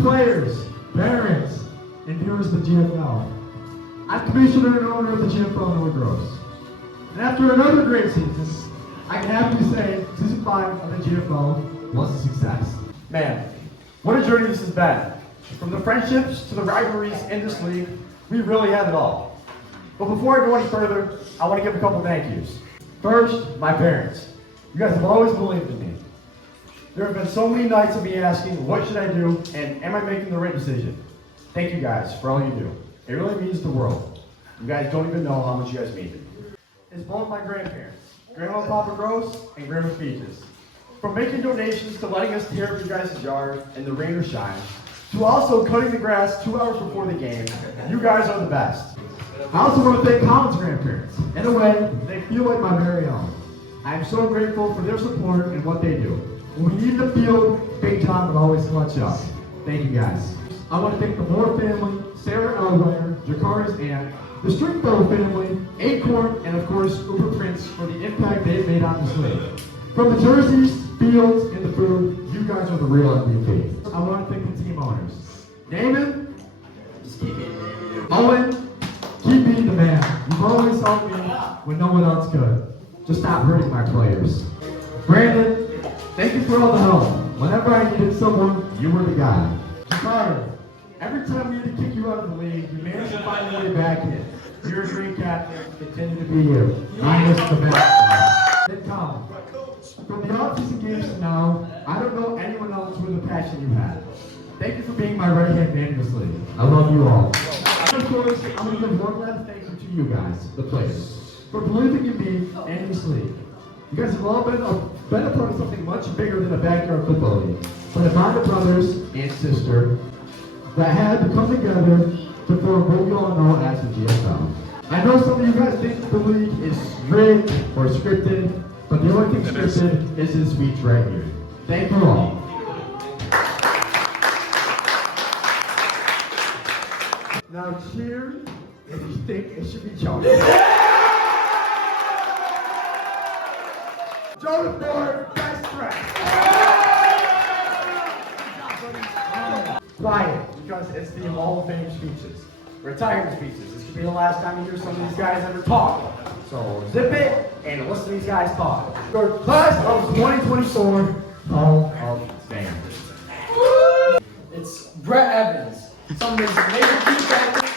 players, parents, and viewers of the GFL. I'm Commissioner and owner of the GFL Noah Gross. And after another great season, I can happily say Season 5 of the GFL was a success. Man, what a journey this has been. From the friendships to the rivalries in this league, we really had it all. But before I go any further, I want to give a couple thank yous. First, my parents. You guys have always believed in me. There have been so many nights of me asking, what should I do, and am I making the right decision? Thank you guys for all you do. It really means the world. You guys don't even know how much you guys mean. It's both my grandparents, Grandma and Papa Gross, and Grandma Peaches. From making donations to letting us tear up your guys' yard in the rain or shine, to also cutting the grass 2 hours before the game, you guys are the best. I also want to thank Colin's grandparents. In a way, they feel like my very own. I am so grateful for their support and what they do. When we need the field, Big John would always clutch up. Thank you guys. I want to thank the Moore family, Sarah Elwire, Jakarta's aunt, the Stringfellow family, Acorn, and of course, Uber Prince for the impact they've made on this league. From the jerseys, fields, and the food, you guys are the real MVP. I want to thank the team owners. Damon, Owen, keep being the man. You've always helped me when no one else could. Just stop hurting my players. Brandon, thank you for all the help. Whenever I needed someone, you were the guy. Jakarta, every time we had to kick you out of the league, you managed to find your way back in. You're a great captain. Continue to be you. Minus the best. Then Colin, from the off-season games to now, I don't know anyone else with the passion you had. Thank you for being my right-hand man in this league. I love you all. And of course, I'm going to give one last thank you to you guys, the players, for believing in me and this league. You guys have all been a part of something much bigger than a backyard football league, but a bond of brothers and sister that had to come together to form what we all know as the GFL. I know some of you guys think the league is rigged or scripted, but the only thing scripted is this speech right here. Thank you all. Now cheer if you think it should be Jonas. Jonas Ford, best friend. Quiet, because it's the Hall of Fame speeches. Retirement speeches. This could be the last time you hear some of these guys ever talk. So zip it and listen to these guys talk. Your class of 2024 Hall of Fame. It's Brett Evans. Some of his major key factors.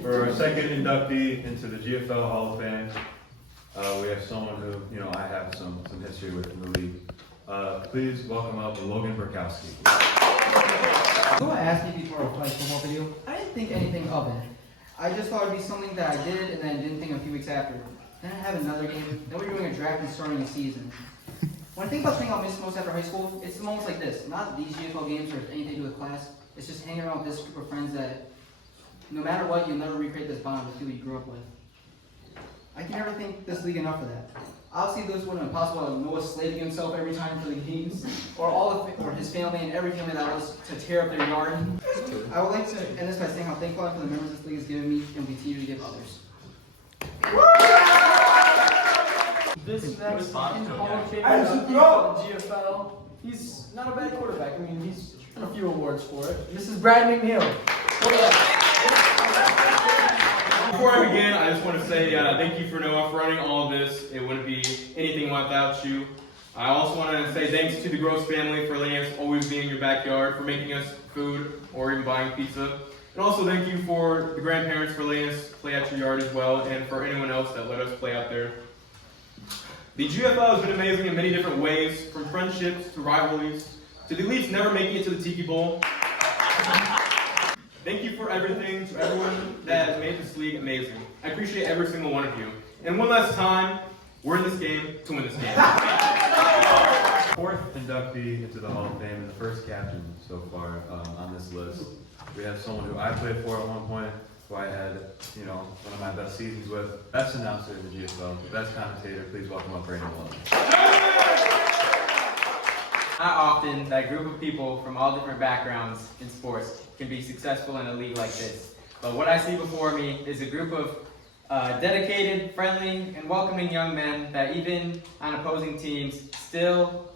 For our second inductee into the GFL Hall of Fame, we have someone who, I have some history with in the league. Please welcome up Logan Burkowski. Someone asked me before a play football video. I didn't think anything of it. I just thought it'd be something that I did and then didn't think a few weeks after. Then I have another game. Then we're doing a draft and starting a season. When I think about things I'll miss most after high school, it's moments like this. Not these GFL games or anything to do with class. It's just hanging around with this group of friends that no matter what, you'll never recreate this bond with people you grew up with. I can never thank this league enough for that. Obviously, this would have been possible. Noah slaving himself every time for the games, or his family and every family that was to tear up their yard. I would like to end this by saying how thankful I am for the members this league has given me and will continue to give others. This next Hall of Famer of the GFL, he's not a bad quarterback. I mean, he's won a few awards for it. This is Brad McNeil. Before I begin, I just want to say thank you for Noah for running all of this. It wouldn't be anything without you. I also want to say thanks to the Gross family for letting us always be in your backyard, for making us food or even buying pizza. And also thank you for the grandparents for letting us play at your yard as well, and for anyone else that let us play out there. The GFL has been amazing in many different ways, from friendships to rivalries, to the Elites never making it to the Tiki Bowl. Thank you for everything to everyone that has made this league amazing. I appreciate every single one of you. And one last time, we're in this game to win this game. Fourth inductee into the Hall of Fame and the first captain so far on this list. We have someone who I played for at one point, who I had, one of my best seasons with. Best announcer in the GFL, best commentator. Please welcome up Brandon Malone. Not often that group of people from all different backgrounds in sports can be successful in a league like this. But what I see before me is a group of dedicated, friendly, and welcoming young men that even on opposing teams still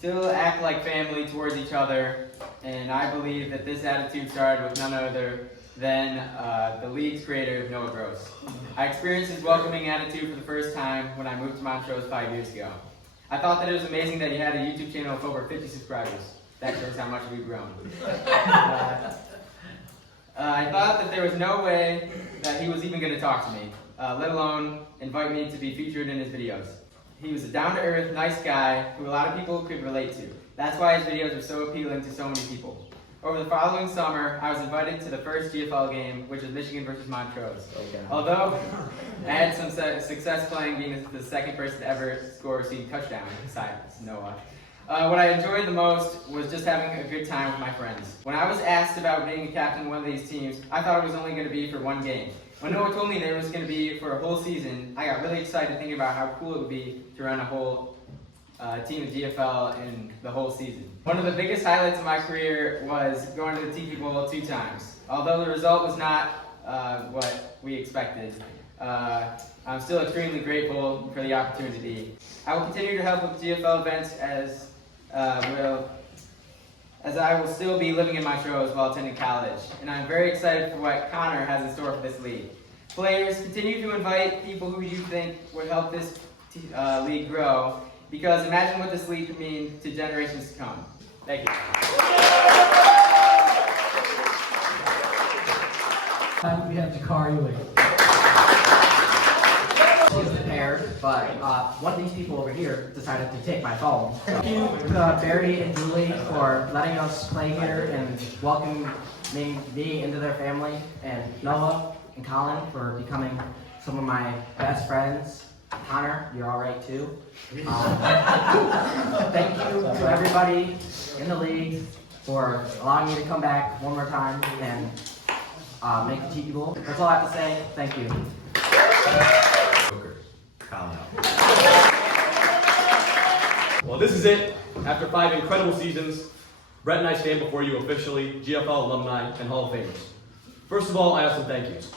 still act like family towards each other, and I believe that this attitude started with none other than the league's creator, Noah Gross. I experienced his welcoming attitude for the first time when I moved to Montrose 5 years ago. I thought that it was amazing that he had a YouTube channel of over 50 subscribers. That shows how much we've grown. I thought that there was no way that he was even going to talk to me, let alone invite me to be featured in his videos. He was a down-to-earth, nice guy who a lot of people could relate to. That's why his videos are so appealing to so many people. Over the following summer, I was invited to the first GFL game, which was Michigan versus Montrose. Although I had some success playing, being the second person to ever score a receiving touchdown, besides Noah. What I enjoyed the most was just having a good time with my friends. When I was asked about being a captain of one of these teams, I thought it was only going to be for one game. When Noah told me that it was going to be for a whole season, I got really excited thinking about how cool it would be to run a whole team of GFL in the whole season. One of the biggest highlights of my career was going to the Tiki Bowl 2 times. Although the result was not what we expected, I'm still extremely grateful for the opportunity. I will continue to help with GFL events as I will still be living in Montrose while attending college, and I'm very excited for what Connor has in store for this league. Players, continue to invite people who you think would help this league grow, because imagine what this league could mean to generations to come. Thank you. We have Jakari Lee. Was prepared, but one of these people over here decided to take my phone. Thank you to Barry and Julie for letting us play here and welcoming me into their family, and Noah and Colin for becoming some of my best friends. Connor, you're all right too. Thank you to everybody in the league for allowing me to come back one more time and make the Tiki Bowl. That's all I have to say. Thank you. Well, this is it. After 5 incredible seasons, Brett and I stand before you officially, GFL alumni and Hall of Famers. First of all, I have some thank yous.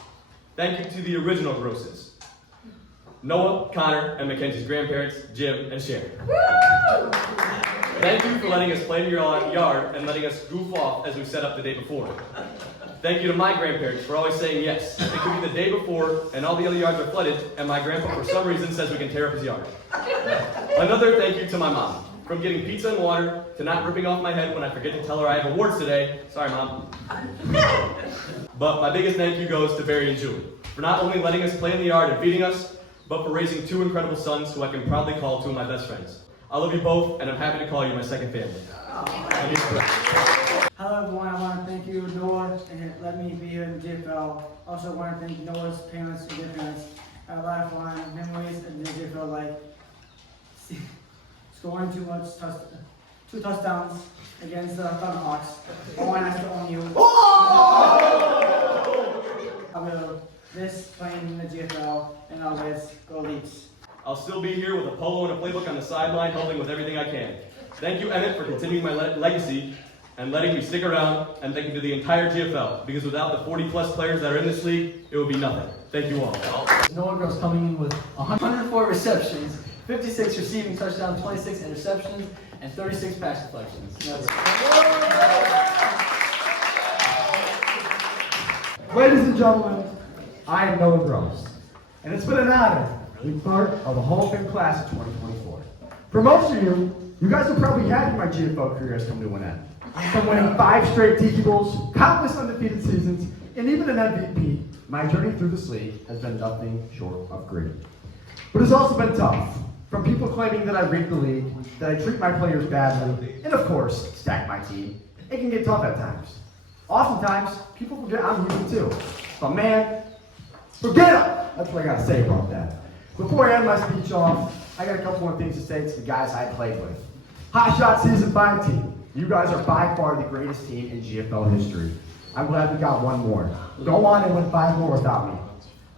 Thank you to the original Grosses, Noah, Connor, and Mackenzie's grandparents, Jim and Sharon. Thank you for letting us play in your yard and letting us goof off as we set up the day before. Thank you to my grandparents for always saying yes. It could be the day before and all the other yards are flooded, and my grandpa for some reason says we can tear up his yard. Another thank you to my mom. From getting pizza and water to not ripping off my head when I forget to tell her I have awards today. Sorry, Mom. But my biggest thank you goes to Barry and Julie for not only letting us play in the yard and feeding us, but for raising 2 incredible sons who I can proudly call 2 of my best friends. I love you both, and I'm happy to call you my second family. Hello everyone, I want to thank you, Noah, and let me be here in GFL. Also want to thank Noah's parents and their parents. I have a lot of fun memories in the GFL, like scoring 2 touchdowns against the Thunderhawks. I want us to own you. I will miss playing in the GFL, and always go Leafs. I'll still be here with a polo and a playbook on the sideline, helping with everything I can. Thank you, Emmett, for continuing my legacy and letting me stick around, and thank you to the entire GFL, because without the 40-plus players that are in this league, it would be nothing. Thank you all. Noah Gross coming in with 104 receptions, 56 receiving touchdowns, 26 interceptions, and 36 pass deflections. Ladies and gentlemen, I am Noah Gross, and it's been an honor to be part of the Hall of Fame class of 2024. For most of you, you guys are probably happy my GFL career has come to an end. From winning 5 straight Tiki Bowls, countless undefeated seasons, and even an MVP, my journey through this league has been nothing short of great. But it's also been tough. From people claiming that I rigged the league, that I treat my players badly, and of course, stack my team. It can get tough at times. Oftentimes, people forget I'm human too. But man, forget them! That's what I gotta say about that. Before I end my speech off, I got a couple more things to say to the guys I played with. Hot Shot Season 5 team. You guys are by far the greatest team in GFL history. I'm glad we got one more. Go on and win 5 more without me.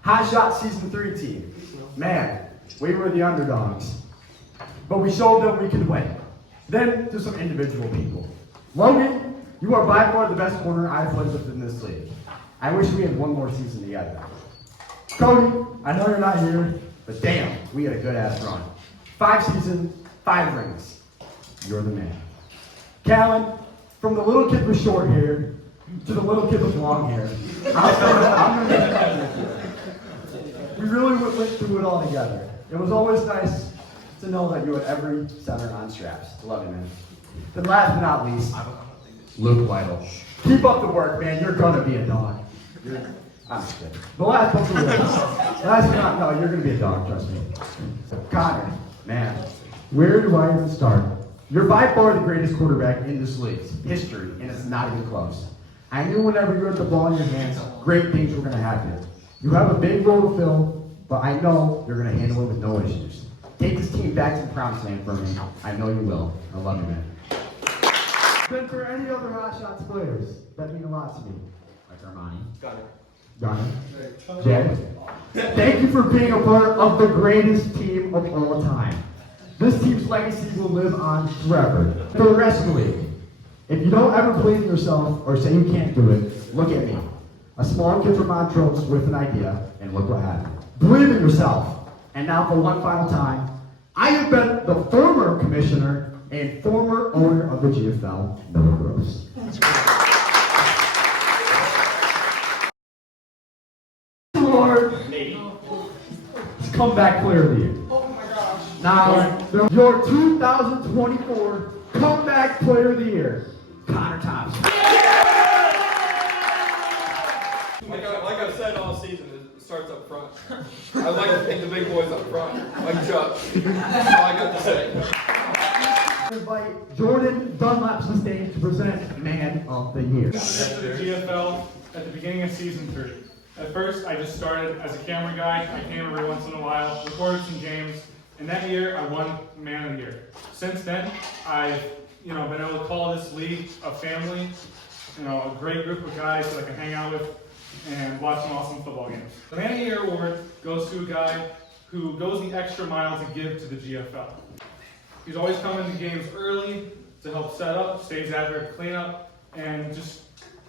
Hot Shot Season 3 team. Man, we were the underdogs. But we showed them we could win. Then to some individual people. Logan, you are by far the best corner I've played with in this league. I wish we had one more season together. Cody, I know you're not here, but damn, we had a good ass run. 5 seasons, 5 rings. you're the man. Callan, from the little kid with short hair to the little kid with long hair, I'm gonna we really went through it all together. It was always nice to know that you had every center on straps. Love you, man. And last but not least, Luke Lytle. Keep up the work, man. You're gonna be a dog. I'm just kidding. The last but not, no, you're gonna be a dog, trust me. Connor, man, where do I even start? You're by far the greatest quarterback in this league's history, and it's not even close. I knew whenever you had the ball in your hands, great things were gonna happen. You have a big role to fill, but I know you're gonna handle it with no issues. Take this team back to the promised land for me. I know you will. I love you, man. Then for any other Hot Shots players, that mean a lot to me. Like Armani. Got it. Jay. Thank you for being a part of the greatest team of all time. This team's legacy will live on forever. For the rest of the league, if you don't ever believe in yourself or say you can't do it, look at me. A small kid from Montrose with an idea, and look what happened. Believe in yourself. And now for one final time, I have been the former commissioner and former owner of the GFL, Noah Gross. Lord, comeback player of the year. Oh my gosh. Now, your 2024 comeback player of the year, Connor Thompson. Like I've said all season, it starts up front. I like to think the big boys up front, like Chuck. That's all I got to say. Invite Jordan Dunlap to the stage to present Man of the Year. I got to the GFL at the beginning of season 3. At first, I just started as a camera guy. I came every once in a while, recorded some games, and that year I won Man of the Year. Since then, I've been able to call this league a family, a great group of guys that I can hang out with and watch some awesome football games. The Man of the Year award goes to a guy who goes the extra mile to give to the GFL. He's always coming to games early to help set up, stays after to clean up, and just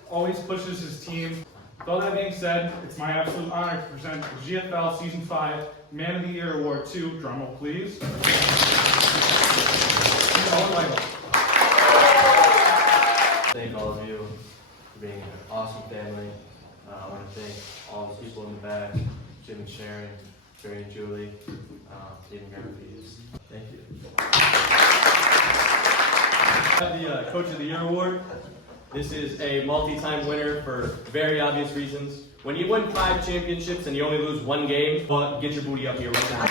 always pushes his team. With all that being said, it's my absolute honor to present the GFL Season 5 Man of the Year Award to, drumroll please, Thank all of you for being an awesome family. I want to thank all the people in the back, Jim and Sharon, Barry and Julie, even Grandma Peters. Thank you. The Coach of the Year Award. This is a multi-time winner for very obvious reasons. When you win 5 championships and you only lose 1 game, well, get your booty up here right now.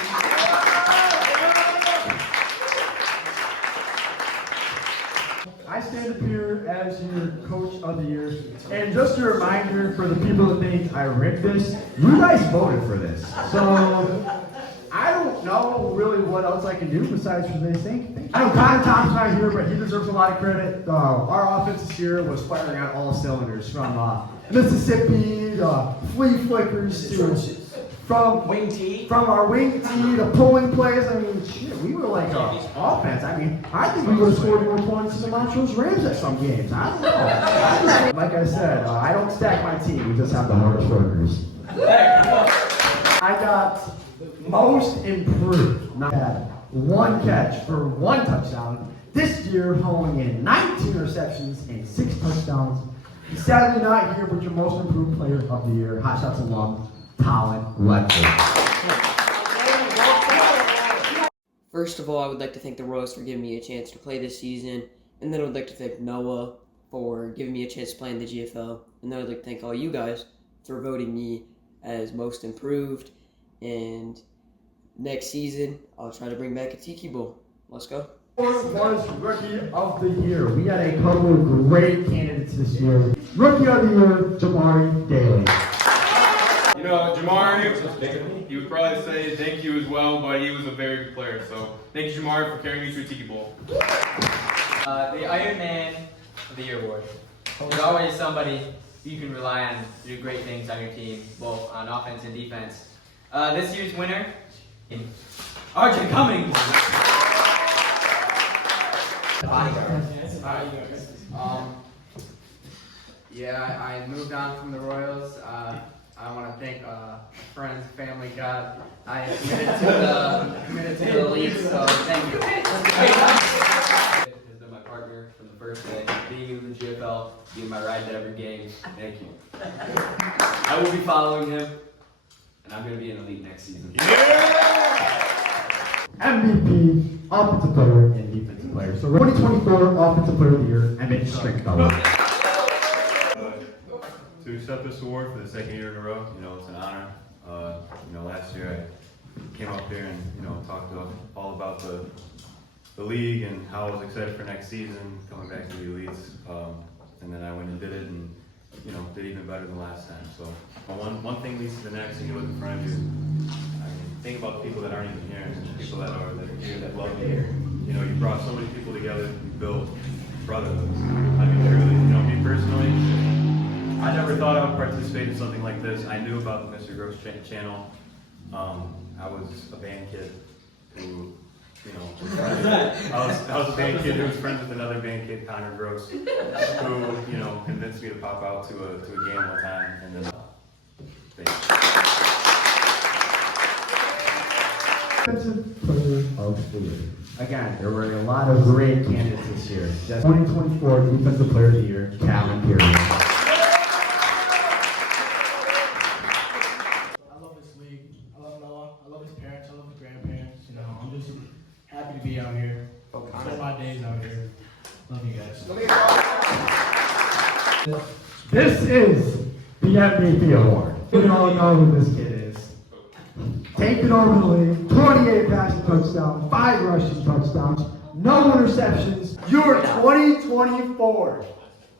I stand up here as your Coach of the Year, and just a reminder for the people that think I rigged this, you guys voted for this. So, I don't know really what else I can do besides for this thing. I know Connor Thompson's not here, but he deserves a lot of credit. Our offense this year was firing on all cylinders, from Mississippi to flea flickers to from Wing T. From our wing tee to pulling plays. I mean, shit, we were like offense. I mean, I think we would have scored more points than the Montrose Rams at some games. I don't know. Like I said, I don't stack my team. We just have the hardest workers. I got most improved. Not had 1 catch for 1 touchdown. This year, hauling in 19 receptions and 6 touchdowns. He's sadly not here, but your most improved player of the year, Hot Shots alum, Colin Ledford. First of all, I would like to thank the Royals for giving me a chance to play this season, and then I would like to thank Noah for giving me a chance to play in the GFL, and then I'd like to thank all you guys for voting me as most improved, and next season, I'll try to bring back a Tiki Bowl. Let's go. Was Rookie of the Year. We had a couple of great candidates this year. Rookie of the Year, Jamari Daly. Jamari, he would probably say thank you as well, but he was a very good player. So thank you, Jamari, for carrying me to a Tiki Bowl. The Iron Man of the Year award. There's always somebody you can rely on to do great things on your team, both on offense and defense. This year's winner, Arjun Cummings. Yeah, I moved on from the Royals. I want to thank friends, family, God. I am committed to the league, so thank you. Has been my partner from the first day, being in the GFL, being my ride to every game. Thank you. I will be following him, and I'm going to be in the league next season. MVP, Offensive Player, and Defensive Player. So 2024 Offensive Player of the Year, and make Strength Award. To accept this award for the second year in a row, it's an honor. Last year I came up here and, talked all about the league and how I was excited for next season, coming back to the elites. And then I went and did it and, did even better than last time. So one thing leads to the next and you look in front of you. I mean, think about the people that aren't even here and people that are here that love you here. You brought so many people together, you built brotherhoods. I mean, truly, me personally, I never thought I would participate in something like this. I knew about the Mr. Gross channel. I was a band kid who, I was a band kid who was friends with another band kid, Connor Gross, who, convinced me to pop out to a game one time, and then, Defensive Player of the Year. Again, there were a lot of great candidates this year. Just 2024 Defensive Player of the Year, Calvin Period. Happy to be out here. Spend my days out here. Love you guys. This is the MVP Award. We all know who this kid is. Taking over the league, 28 passing touchdowns, 5 rushing touchdowns, no interceptions. Your 2024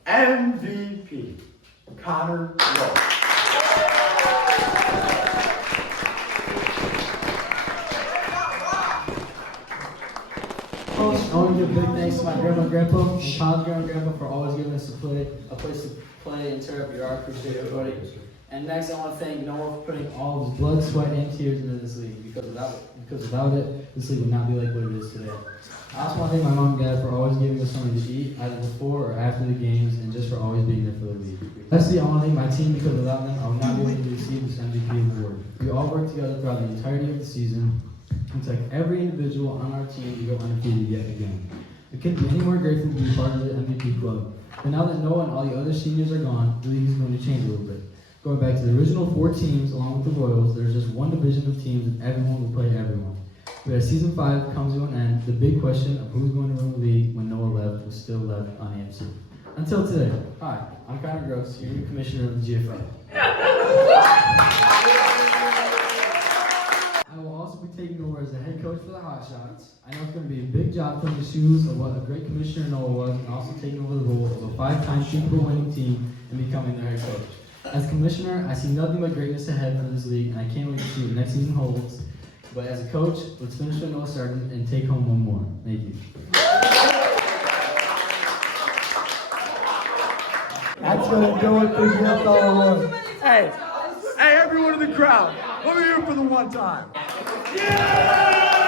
MVP, Connor Gross. I want to give a big thanks to my grandma and grandpa, and Tom's grandma and grandpa for always giving us a place to play and tear up your art. Appreciate everybody. And next, I want to thank Noah for putting all of his blood, sweat, and tears into this league. Because without it, this league would not be like what it is today. I also want to thank my mom and dad for always giving us something to eat, either before or after the games, and just for always being there for the league. Lastly, I want to thank my team because without them, I would not be able to receive this MVP award. We all worked together throughout the entirety of the season. It took every individual on our team to go undefeated yet again. I couldn't be any more grateful to be part of the MVP club. But now that Noah and all the other seniors are gone, the league is going to change a little bit. Going back to the original 4 teams along with the Royals, there's just one division of teams and everyone will play everyone. But as season 5 comes to an end, the big question of who's going to run the league when Noah left was still left unanswered. Until today, hi, I'm Connor Gross, your new commissioner of the GFL. I will also be taking over as the head coach for the Hotshots. I know it's going to be a big job filling the shoes of what a great commissioner Noah was, and also taking over the role of a 5-time Super Bowl winning team and becoming their head coach. As commissioner, I see nothing but greatness ahead for this league, and I can't wait to see what next season holds. But as a coach, let's finish what Noah started and take home one more. Thank you. That's going to do it for Gfl Awards. Hey, everyone in the crowd, let me hear it for the one time. Yeah!